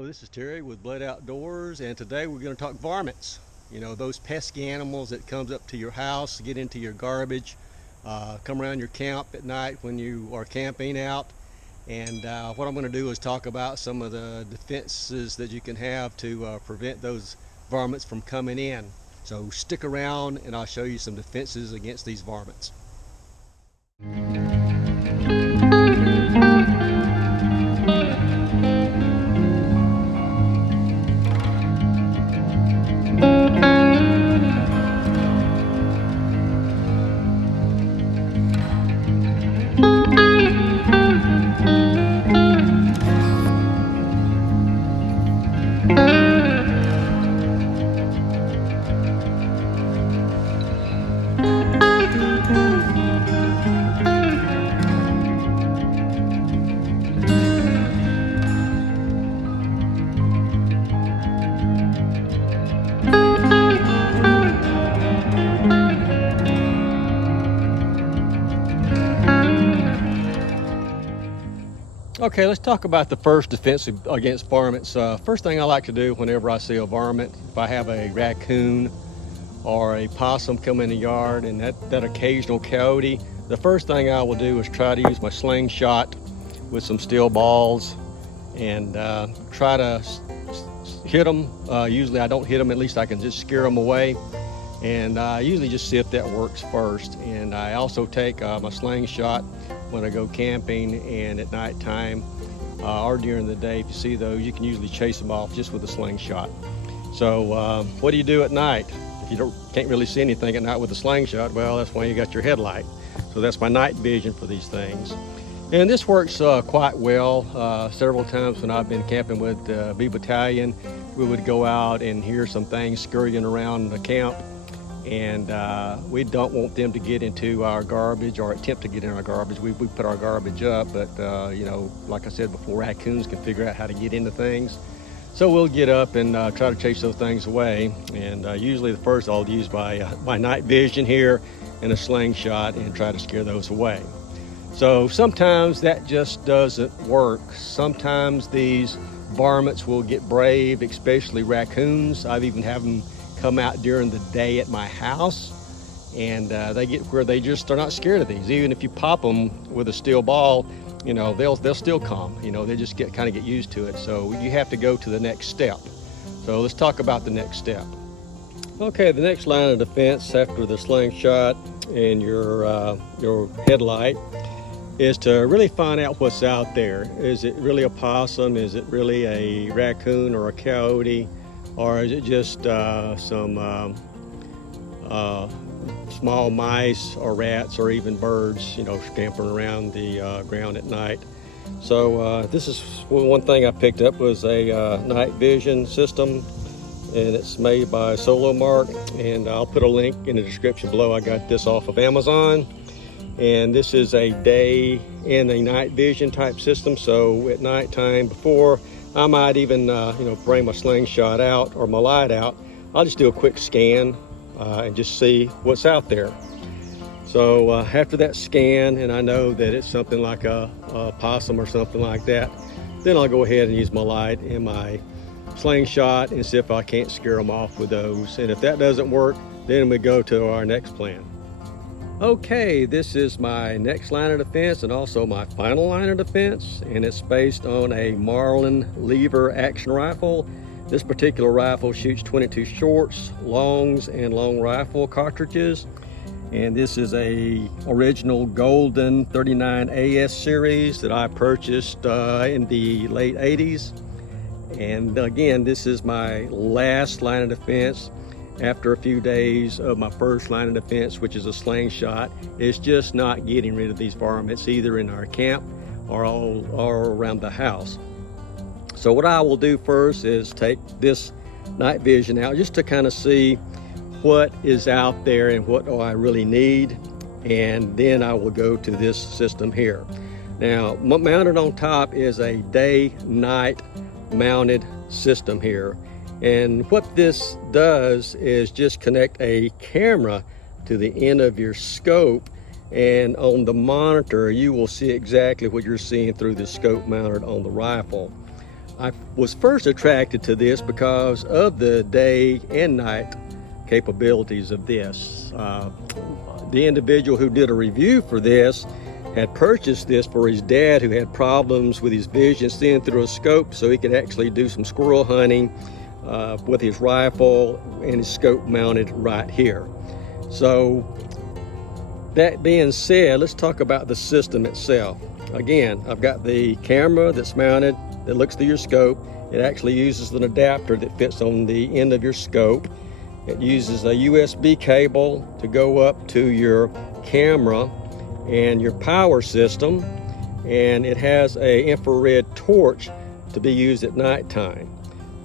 This is Terry with Blade Outdoors, and today we're going to talk varmints. You know, those pesky animals that comes up to your house, get into your garbage, come around your camp at night when you are camping out. And what I'm going to do is talk about some of the defenses that you can have to prevent those varmints from coming in. So stick around and I'll show you some defenses against these varmints. Okay, let's talk about the first defense against varmints. First thing I like to do whenever I see a varmint, if I have a raccoon or a possum come in the yard and that occasional coyote, the first thing I will do is try to use my slingshot with some steel balls and try to hit them. Usually I don't hit them, at least I can just scare them away. And I usually just see if that works first. And I also take my slingshot when I go camping and at nighttime or during the day. If you see those, you can usually chase them off just with a slingshot. So what do you do at night? If you can't really see anything at night with a slingshot, well, that's why you got your headlight. So that's my night vision for these things. And this works quite well. Several times when I've been camping with B Battalion, we would go out and hear some things scurrying around the camp. And we don't want them to get into our garbage or attempt to get in our garbage. We put our garbage up, but you know, like I said before, raccoons can figure out how to get into things. So we'll get up and try to chase those things away. And usually the first I'll use my night vision here and a slingshot and try to scare those away. So sometimes that just doesn't work. Sometimes these varmints will get brave, especially raccoons. I've even had them come out during the day at my house, and they get where they're not scared of these. Even if you pop them with a steel ball, you know, they'll still come. You know, they just kind of get used to it. So you have to go to the next step. So let's talk about the next step. Okay, the next line of defense after the slingshot and your headlight is to really find out what's out there. Is it really a possum? Is it really a raccoon or a coyote? Or is it just some small mice or rats or even birds, you know, scampering around the ground at night? So this is one thing I picked up was a night vision system, and it's made by Solomark, and I'll put a link in the description below. I got this off of Amazon, and this is a day and a night vision type system. So at nighttime, before I might even, you know, bring my slingshot out or my light out, I'll just do a quick scan and just see what's out there. So after that scan, and I know that it's something like a possum or something like that, then I'll go ahead and use my light and my slingshot and see if I can't scare them off with those. And if that doesn't work, then we go to our next plan. Okay, this is my next line of defense and also my final line of defense, and it's based on a Marlin lever action rifle. This particular rifle shoots 22 shorts, longs, and long rifle cartridges. And this is a original golden 39 AS series that I purchased in the late 80s. And again, this is my last line of defense. After a few days of my first line of defense, which is a slingshot, it's just not getting rid of these varmints either in our camp or all around the house. So what I will do first is take this night vision out just to kind of see what is out there and what do I really need, and then I will go to this system here. Now, mounted on top is a day-night mounted system here. And what this does is just connect a camera to the end of your scope, and on the monitor you will see exactly what you're seeing through the scope mounted on the rifle. I was first attracted to this because of the day and night capabilities of this. The individual who did a review for this had purchased this for his dad, who had problems with his vision seeing through a scope, so he could actually do some squirrel hunting with his rifle and his scope mounted right here. So that being said, let's talk about the system itself. Again, I've got the camera that's mounted that looks through your scope. It actually uses an adapter that fits on the end of your scope. It uses a USB cable to go up to your camera and your power system, and it has an infrared torch to be used at nighttime.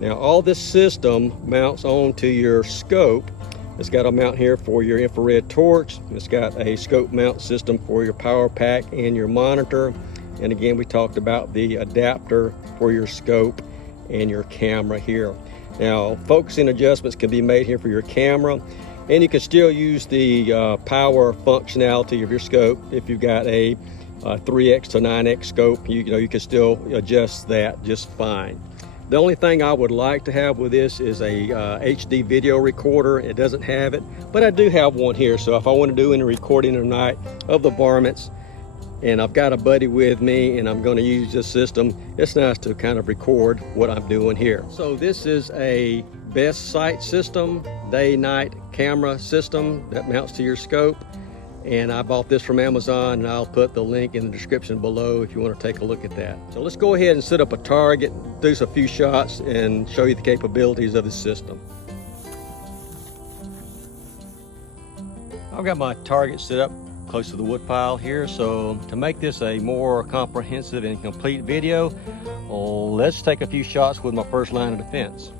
Now, all this system mounts onto your scope. It's got a mount here for your infrared torch. It's got a scope mount system for your power pack and your monitor. And again, we talked about the adapter for your scope and your camera here. Now, focusing adjustments can be made here for your camera, and you can still use the power functionality of your scope. If you've got a 3x to 9x scope, you can still adjust that just fine. The only thing I would like to have with this is a HD video recorder. It doesn't have it, but I do have one here. So if I want to do any recording tonight of the varmints, and I've got a buddy with me and I'm going to use this system, it's nice to kind of record what I'm doing here. So this is a Bestsight system, day-night camera system that mounts to your scope. And I bought this from Amazon, and I'll put the link in the description below if you want to take a look at that. So let's go ahead and set up a target, do a few shots, and show you the capabilities of the system. I've got my target set up close to the wood pile here. So to make this a more comprehensive and complete video, let's take a few shots with my first line of defense.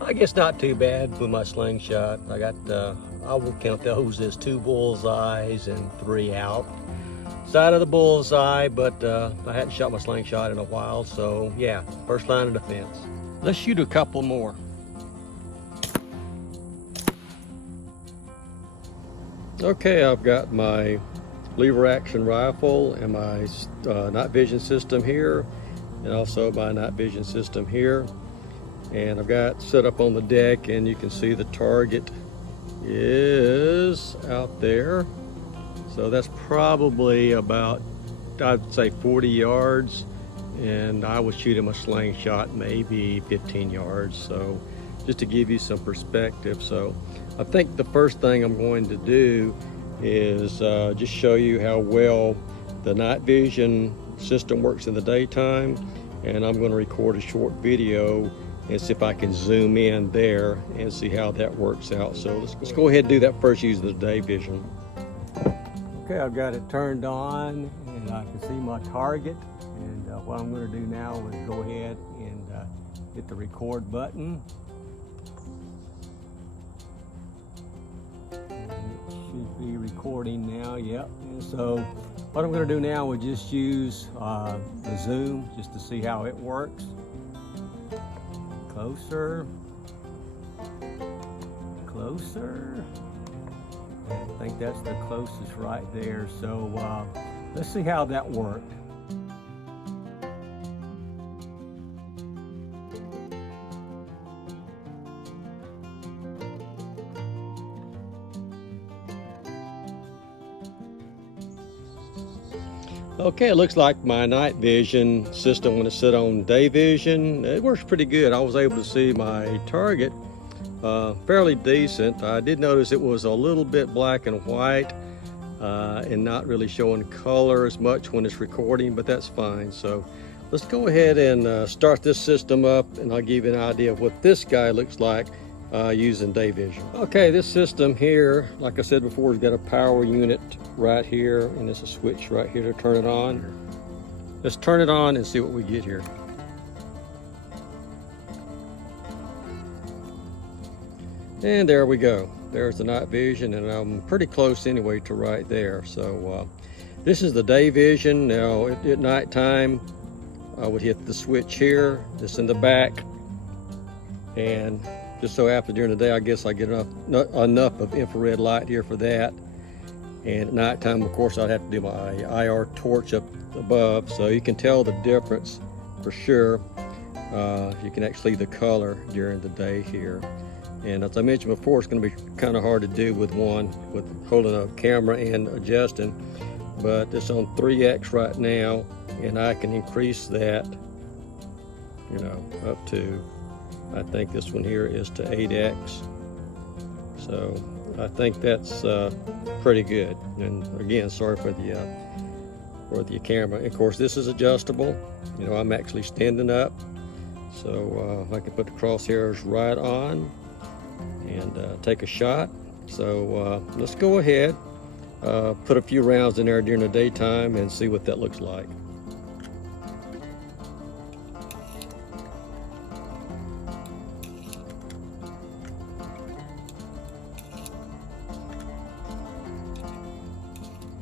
I guess not too bad with my slingshot. I will count those as 2 bullseyes and 3 out. Side of the bullseye, but I hadn't shot my slingshot in a while, so yeah, first line of defense. Let's shoot a couple more. Okay, I've got my lever action rifle and my night vision system here, and also my night vision system here. And I've got set up on the deck, and you can see the target is out there. So that's probably about, I'd say 40 yards. And I was shooting my slingshot maybe 15 yards. So just to give you some perspective. So I think the first thing I'm going to do is just show you how well the night vision system works in the daytime. And I'm going to record a short video and see if I can zoom in there and see how that works out. So let's go ahead and do that first using the day vision. Okay, I've got it turned on and I can see my target. And what I'm going to do now is go ahead and hit the record button. And it should be recording now, yep. And so what I'm going to do now is just use the zoom just to see how it works. Closer, closer. I think that's the closest right there. So let's see how that worked. Okay, it looks like my night vision system, when it's set on day vision, it works pretty good. I was able to see my target fairly decent. I did notice it was a little bit black and white and not really showing color as much when it's recording, but that's fine. So let's go ahead and start this system up, and I'll give you an idea of what this guy looks like using day vision. Okay, this system here, like I said before, has got a power unit right here, and there's a switch right here to turn it on. Let's turn it on and see what we get here. And there we go. There's the night vision, and I'm pretty close anyway to right there. So this is the day vision. Now at nighttime, I would hit the switch here. This in the back. And just so happens during the day, I guess I get enough of infrared light here for that. And at nighttime, of course, I'd have to do my IR torch up above, so you can tell the difference for sure. You can actually see the color during the day here. And as I mentioned before, it's going to be kind of hard to do with holding a camera and adjusting, but it's on 3x right now, and I can increase that, you know, up to, I think this one here is to 8x. So I think that's pretty good. And again, sorry for the camera. Of course, this is adjustable. You know, I'm actually standing up, so I can put the crosshairs right on and take a shot. So let's go ahead, put a few rounds in there during the daytime and see what that looks like.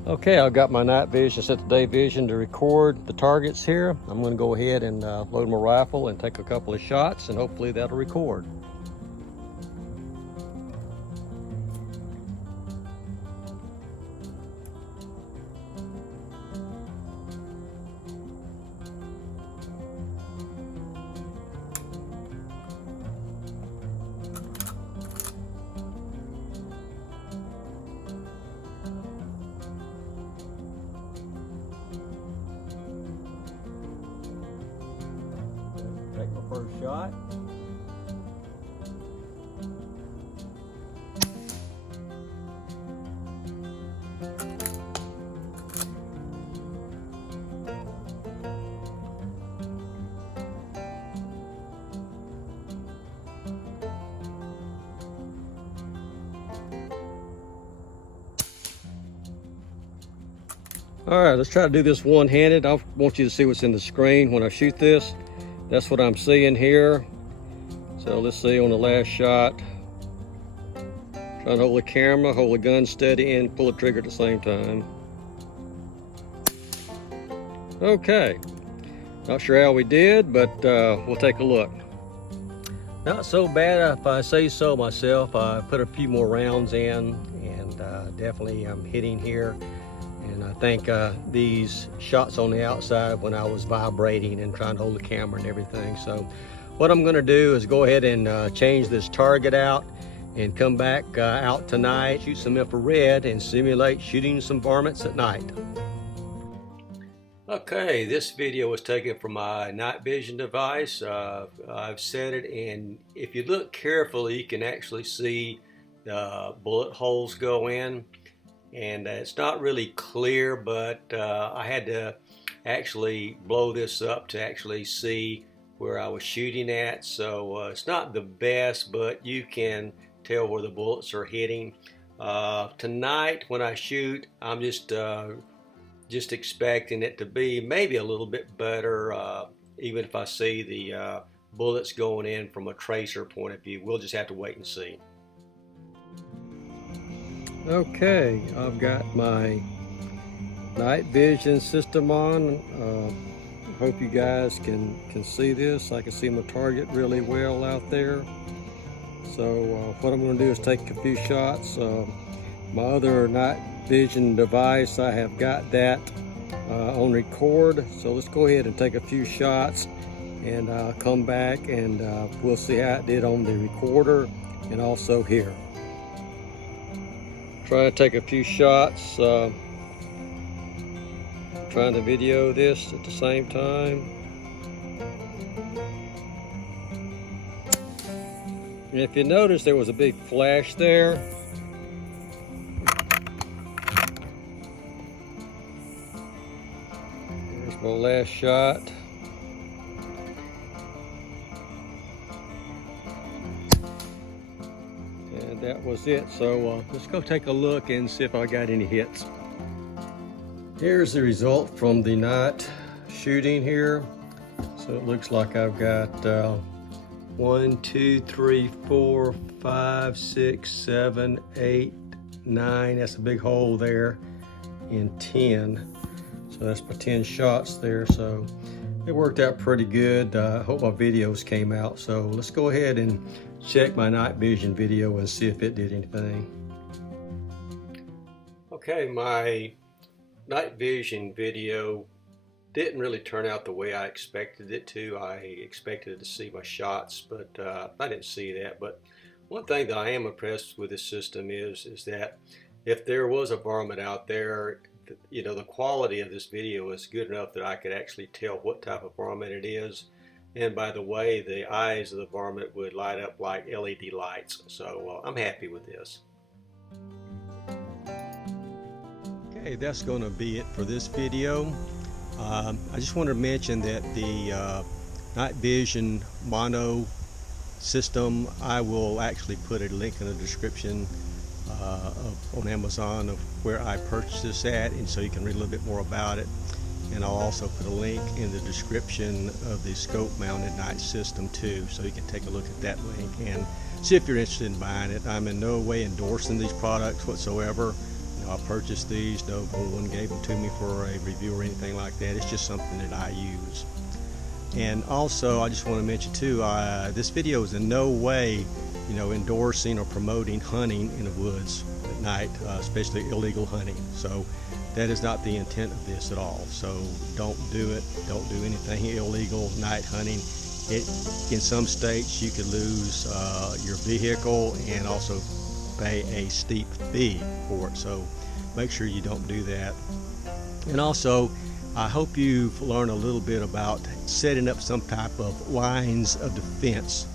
Okay, I've got my night vision set to day vision to record the targets here. I'm going to go ahead and load my rifle and take a couple of shots, and hopefully that'll record. Take my first shot. All right, let's try to do this one-handed. I want you to see what's in the screen when I shoot this. That's what I'm seeing here. So let's see on the last shot. Trying to hold the camera, hold the gun steady, and pull the trigger at the same time. Okay. Not sure how we did, but we'll take a look. Not so bad if I say so myself. I put a few more rounds in, and definitely I'm hitting here. And I think these shots on the outside when I was vibrating and trying to hold the camera and everything. So what I'm gonna do is go ahead and change this target out and come back out tonight, shoot some infrared and simulate shooting some varmints at night. Okay, this video was taken from my night vision device. I've set it, and if you look carefully, you can actually see the bullet holes go in. And it's not really clear, but I had to actually blow this up to actually see where I was shooting at. So it's not the best, but you can tell where the bullets are hitting. Tonight when I shoot, I'm just expecting it to be maybe a little bit better, even if I see the bullets going in from a tracer point of view. We'll just have to wait and see. Okay, I've got my night vision system on. Hope you guys can see this. I can see my target really well out there. So what I'm going to do is take a few shots. My other night vision device, I have got that on record. So let's go ahead and take a few shots, and I'll come back and we'll see how it did on the recorder and also here. Try to take a few shots, trying to video this at the same time. And if you notice, there was a big flash there. Here's my last shot. That was it. So let's go take a look and see if I got any hits. Here's the result from the night shooting here. So it looks like I've got 1, 2, 3, 4, 5, 6, 7, 8, 9. That's a big hole there in 10. So that's my 10 shots there. So It worked out pretty good. I hope my videos came out. So let's go ahead and check my night vision video and see if it did anything. Okay, my night vision video didn't really turn out the way I expected it to. I expected to see my shots, but I didn't see that. But one thing that I am impressed with this system is that if there was a varmint out there, you know, the quality of this video is good enough that I could actually tell what type of varmint it is. And by the way, the eyes of the varmint would light up like LED lights. So I'm happy with this. Okay, that's going to be it for this video. I just want to mention that the night vision mono system, I will actually put a link in the description on Amazon of where I purchased this at, and so you can read a little bit more about it. And I'll also put a link in the description of the scope mounted night system too, so you can take a look at that link and see if you're interested in buying it. I'm in no way endorsing these products whatsoever. You know, I purchased these, no one gave them to me for a review or anything like that. It's just something that I use. And also I just want to mention too, this video is in no way, you know, endorsing or promoting hunting in the woods at night, especially illegal hunting. So that is not the intent of this at all. So don't do it. Don't do anything illegal night hunting. In some states you could lose your vehicle and also pay a steep fee for it. So make sure you don't do that. And also, I hope you've learned a little bit about setting up some type of lines of defense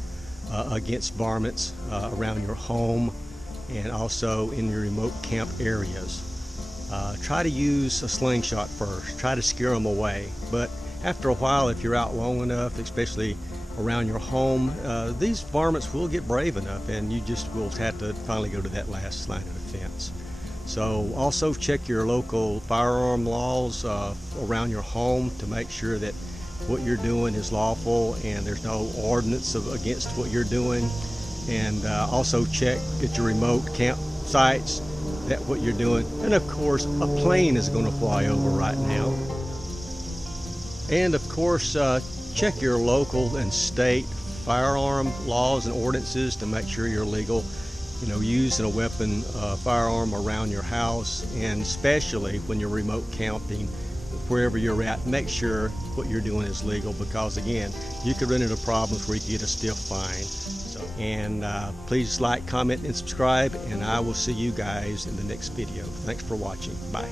against varmints around your home and also in your remote camp areas. Try to use a slingshot first. Try to scare them away. But after a while, if you're out long enough, especially around your home, these varmints will get brave enough, and you just will have to finally go to that last line of defense. So also check your local firearm laws around your home to make sure that what you're doing is lawful and there's no ordinance against what you're doing. And also check at your remote campsites that what you're doing. And of course, a plane is going to fly over right now. And of course, check your local and state firearm laws and ordinances to make sure you're legal. You know, using a weapon, firearm around your house, and especially when you're remote camping, wherever you're at, make sure what you're doing is legal, because again, you could run into problems where you get a stiff fine. So, and please like, comment, and subscribe, and I will see you guys in the next video. Thanks for watching. Bye.